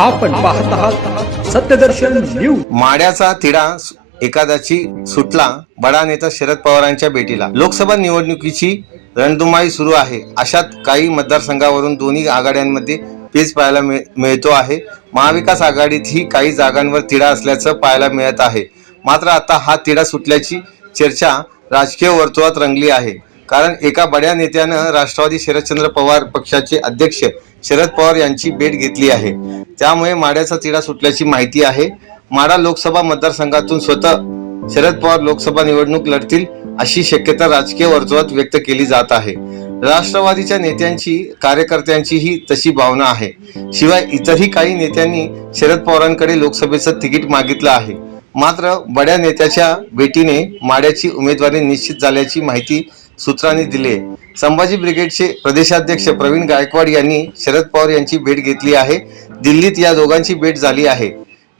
आपण पाहत आहात सत्यदर्शन न्यूज। माड्याचा तिढा एकादाची सुटला, बडा नेता शरद पवारांच्या भेटीला। लोकसभा निवडणुकीची रणधुमाळी सुरू आहे। अशात काही मतदारसंघावरून दोन्ही आघाड्यांमध्ये पेच पाहायला मिळतो आहे। महाविकास आघाडीतही काही जागांवर तिढा असल्याचं पाहायला मिळत आहे। मात्र आता हा तिढा सुटल्याची चर्चा राजकीय वर्तुळात रंगली आहे। कारण एका बड्या नेत्यानं राष्ट्रवादी शरदचंद्र पवार पक्षाचे अध्यक्ष शरद पवार यांची भेट घेतली आहे। त्यामुळे माड्याचा तिढा सुटल्याची माहिती आहे। माडा लोकसभा मतदारसंघातून स्वतः शरद पवार लोकसभा निवडणूक लढतील अशी शक्यता राजकीय वर्तुळात व्यक्त केली जात आहे। राष्ट्रवादीच्या नेत्यांची कार्यकर्त्यांचीही तशी भावना आहे। शिवाय इतरही काही नेत्यांनी शरद पवारांकडे लोकसभेचं तिकीट मागितलं आहे। मात्र बड्या नेत्याच्या भेटीने माड्याची उमेदवारी निश्चित झाल्याची माहिती सूत्रांनी दिली आहे। संभाजी ब्रिगेडचे प्रदेशाध्यक्ष प्रवीण गायकवाड यांनी शरद पवार यांची भेट घेतली आहे। दिल्लीत या दोघांची भेट झाली आहे।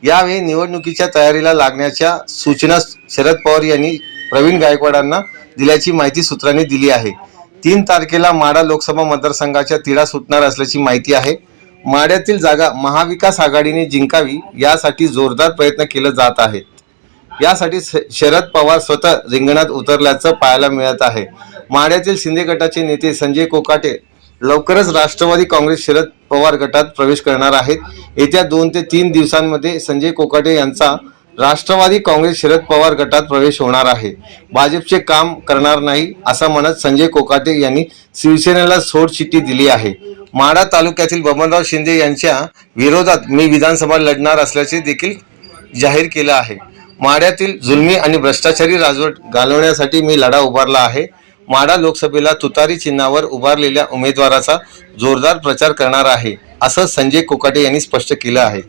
यावेळी निवडणुकीच्या तयारीला लागण्याच्या सूचना शरद पवार यांनी प्रवीण गायकवाडांना दिल्याची माहिती सूत्रांनी दिली आहे। 3 तारखेला माडा लोकसभा मतदारसंघाच्या तिढा सुटणार असल्याची माहिती आहे। माड्यातील जागा महाविकास आघाडीने जिंकावी यासाठी जोरदार प्रयत्न केले जात आहेत। यासाठी शरद पवार स्वतः रिंगणात उतरल्याचं पाहायला मिळत आहे। माड्यातील शिंदे गटाचे नेते संजय कोकाटे लवकरच राष्ट्रवादी काँग्रेस शरद पवार गटात प्रवेश करणार आहेत। येत्या 2 ते 3 दिवसांमध्ये संजय कोकाटे यांचा राष्ट्रवादी काँग्रेस शरद पवार गटात प्रवेश होणार आहे। भाजपचे काम करणार नाही असं म्हणत संजय कोकाटे यांनी शिवसेनेला सोडचिठ्ठी दिली आहे। माढा तालुक्यातील बबनराव शिंदे यांच्या विरोधात मी विधानसभा लढणार असल्याचे देखील जाहीर केलं आहे। माढ्यातील जुलमी आणि भ्रष्टाचारी राजवट घालवण्यासाठी मी लढा उभारला आहे। माढा लोकसभेला तुतारी चिन्हावर उभारलेल्या उमेदवाराचा जोरदार प्रचार करणार आहे असं संजय कोकाटे यांनी स्पष्ट केलं आहे।